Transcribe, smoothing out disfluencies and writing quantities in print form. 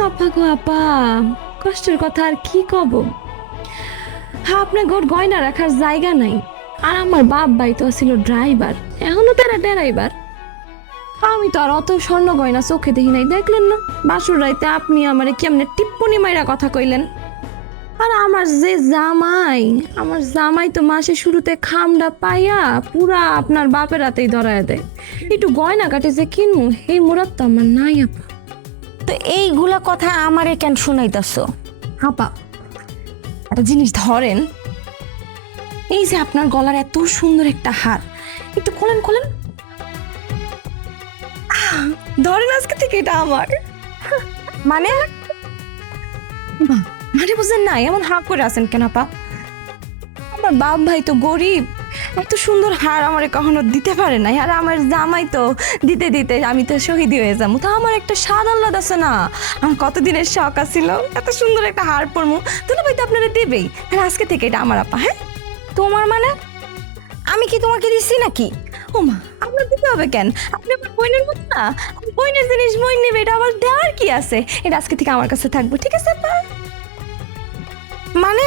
আপা গো আপা, কষ্টের কথা আর কি কব। হ্যাঁ, আপনার গোর গয়না রাখার জায়গা নাই। আর আমার বাপ ভাই তো ছিল ড্রাইভার, এখনো তারা ড্রাইভার। আমি তো আর অত স্বর্ণ গয়না চোখে দেখি নাই, দেখলেন না বাসুর রাইতে আপনি আমারে কেমনে টিপ্পনি মাইরা কথা কইলেন। আর আমার যে জামাই, আমার জামাই তো মাসের শুরুতে খামটা পাইয়া পুরা আপনার বাপের হাতেই ধরায় দেয়। একটু গয়না কাটে যে কিনবো এই মুরাদ তো আমার নাই আপা। তো এইগুলা কথা আমারে কেন শুনাইতাছ? আপা একটা জিনিস ধরেন, এই যে আপনার গলার এত সুন্দর একটা হার, একটু খোলেন খোলেন। ধরেন আজকে থেকে এটা আমার। মানে মানে বুঝেন না, এমন হাঁ করে আছেন কেন আপা? আমার বাপ ভাই তো গরিব, এত সুন্দর হার আমারে কখনো দিতে পারে নাই। আর আমার জামাই তো দিতে দিতে আমি তো শহীদ হয়ে যাবো। তো আমার একটা স্বাদ আহ্লাদ আছে না, আমার কতদিনের শখ আছিল এত সুন্দর একটা হার পরমু। দুলা ভাই তো আপনারা দেবেই। আর আজকে থেকে এটা আমার আপা। হ্যাঁ, তোমার মানে আমি কি তোমাকে দিছি নাকি? ও মা, আপনার দিতে হবে কেন? আপনি আমার বোনের মতো না, বোনের জিনিস বোন নেবে, এটা আবার দেওয়ার কি আছে? এটা আজকে থেকে আমার কাছে থাকবে, ঠিক আছে আপা? মানে